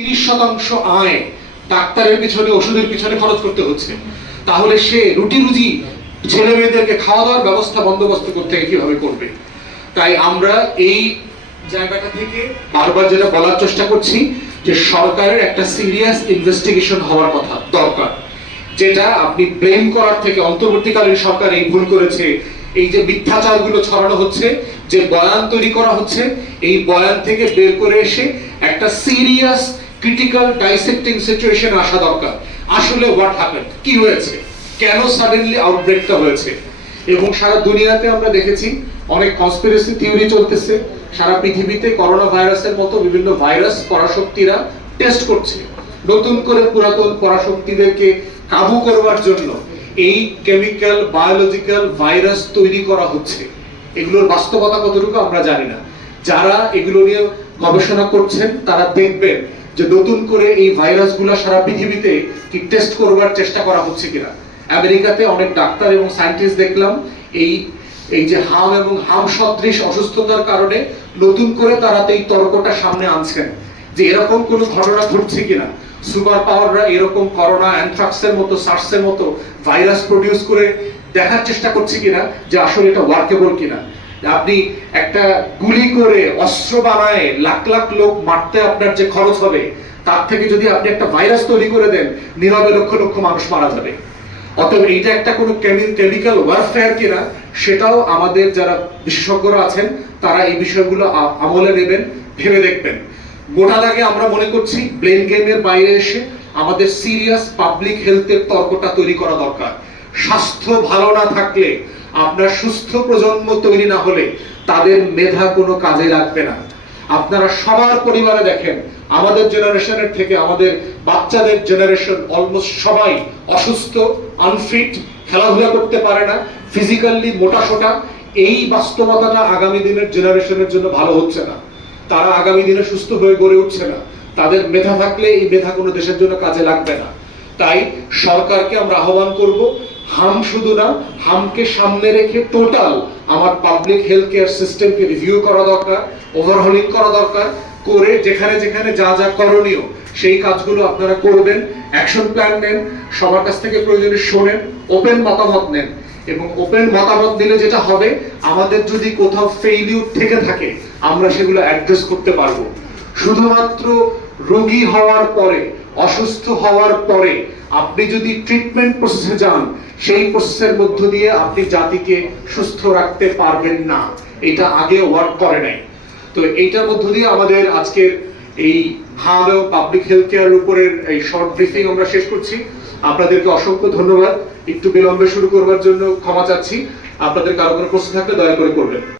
30% আয় ডাক্তারের পিছনে ওষুধের পিছনে খরচ করতে হচ্ছে, তাহলে সে রুটি রুজি ছেলে মেয়েদেরকে খাওয়া দাওয়ার ব্যবস্থা বন্দোবস্ত করতে কিভাবে করবে? তাই আমরা এই জায়গাটা থেকে বারবার যেটা বলার চেষ্টা করছি যে সরকারের একটা সিরিয়াস ইনভেস্টিগেশন হওয়ার কথা দরকার, যেটা আপনি ব্লেম করার থেকে অন্তর্বর্তীকালীন সরকার এই ভুল করেছে, এই যে মিথ্যাচারগুলো ছড়ানো হচ্ছে, যে বয়ান তৈরি করা হচ্ছে, এই বয়ান থেকে বের করে এসে একটা সিরিয়াস ক্রিটিক্যাল ডাইসেক্টিং সিচুয়েশন আসা দরকার। আসলে হোয়াট হ্যাপেন্ড, কি হয়েছে, কেন সাডেনলি আউটব্রেকটা হয়েছে? এবং সারা দুনিয়াতে আমরা দেখেছি অনেক কনস্পিরেসি থিওরি চলতেছে, সারা পৃথিবীতে করোনা ভাইরাসের মতো বিভিন্ন ভাইরাস পরাশক্তিরা টেস্ট করছে, নতুন করে পুরাতন পরাশক্তিদেরকে কাবু করবার জন্য এই কেমিক্যাল বায়োলজিক্যাল ভাইরাস তৈরি করা হচ্ছে। এগুলোর বাস্তবতা কতটুকু আমরা জানি না। যারা এগুলো নিয়ে গবেষণা করছেন তারা দেখবেন যে নতুন করে এই ভাইরাসগুলো সারা পৃথিবীতে কি টেস্ট করবার চেষ্টা করা হচ্ছে কিনা। আমেরিকাতে অনেক ডাক্তার এবং সায়েন্টিস্ট দেখলাম এই যে হাম এবং হাম সদৃশ অসুস্থতার কারণে নতুন করে তারা এই তর্কটা সামনে আনছেন যে এরকম কোনো ঘটনা ঘটছে কিনা, সুপার পাওয়াররা এরকম করোনা, অ্যানথ্রাক্সের মতো, সার্সের মতো ভাইরাস প্রডিউস করে দেখার চেষ্টা করছে কিনা যে আসলে এটা ওয়ার্কেবল কিনা। আপনি একটা গুলি করে অস্ত্র বানায় লাখ লাখ লোক মারতে আপনার যে খরচ হবে, তার থেকে যদি আপনি একটা ভাইরাস তৈরি করে দেন, নীরবে লক্ষ লক্ষ মানুষ মারা যাবে। অতএব এইটা একটা কোনো কেমিক্যাল ওয়ারফেয়ার কিনা সেটাও আমাদের যারা বিশেষজ্ঞরা আছেন তারা এই বিষয়গুলো আমলে নেবেন, ভেবে দেখবেন। গোটা দাগে আমরা মনে করছি ব্লেম গেমের বাইরে এসে আমাদের সিরিয়াস পাবলিক হেলথের তর্কটা তৈরি করা দরকার। স্বাস্থ্য ভালো না থাকলে, আপনার সুস্থ প্রজন্ম তৈরি না হলে তাদের মেধা কোনো কাজে লাগবে না। আপনারা সবার পরিবারে দেখেন, আমাদের জেনারেশনের থেকে আমাদের বাচ্চাদের জেনারেশন অলমোস্ট সবাই অসুস্থ, আনফিট, খেলাধুলা করতে পারে না, ফিজিক্যালি মোটাসোটা। এই বাস্তবতাটা আগামী দিনের জেনারেশনের জন্য ভালো হচ্ছে না। তারা আগামী দিনে সুস্থ হয়ে গড়ে উঠছে না। তাদের মেধা থাকলে এই মেধা কোনো দেশের জন্য কাজে লাগবে না। তাই সরকারকে আমরা আহ্বান করব, হাম শুধু না, হামকে সামনে রেখে টোটাল আমার পাবলিক হেলথ কেয়ার সিস্টেমকে রিভিউ করা দরকার, ওভারহলিং করা দরকার, করে যেখানে যেখানে যা যা করণীয় সেই কাজগুলো আপনারা করবেন, অ্যাকশন প্ল্যান নেন, সবার কাছ থেকে প্রয়োজনে শোনেন, ওপেন মতামত নেন। এবং ওপেন মতামত দিলে যেটা হবে, আমাদের যদি কোথাও ফেইলিউর থেকে থাকে আমরা সেগুলো অ্যাড্রেস করতে পারবো। শুধুমাত্র রোগী হওয়ার পরে, অসুস্থ হওয়ার পরে আপনি যদি ট্রিটমেন্ট প্রসেসে যান, সেই প্রসেসের মধ্য দিয়ে আপনি জাতিকে সুস্থ রাখতে পারবেন না। এটা আগে ওয়ার্ক করে নাই। তো এইটার মধ্য দিয়ে আমাদের আজকের এই হাম এবং পাবলিক হেলথ কেয়ার উপরের এই শর্ট ব্রিফিং আমরা শেষ করছি। আপনাদেরকে অসংখ্য ধন্যবাদ। একটু বিলম্বে শুরু করবার জন্য ক্ষমা চাচ্ছি। আপনাদের কারো কোনো প্রশ্ন থাকলে দয়া করে করবেন।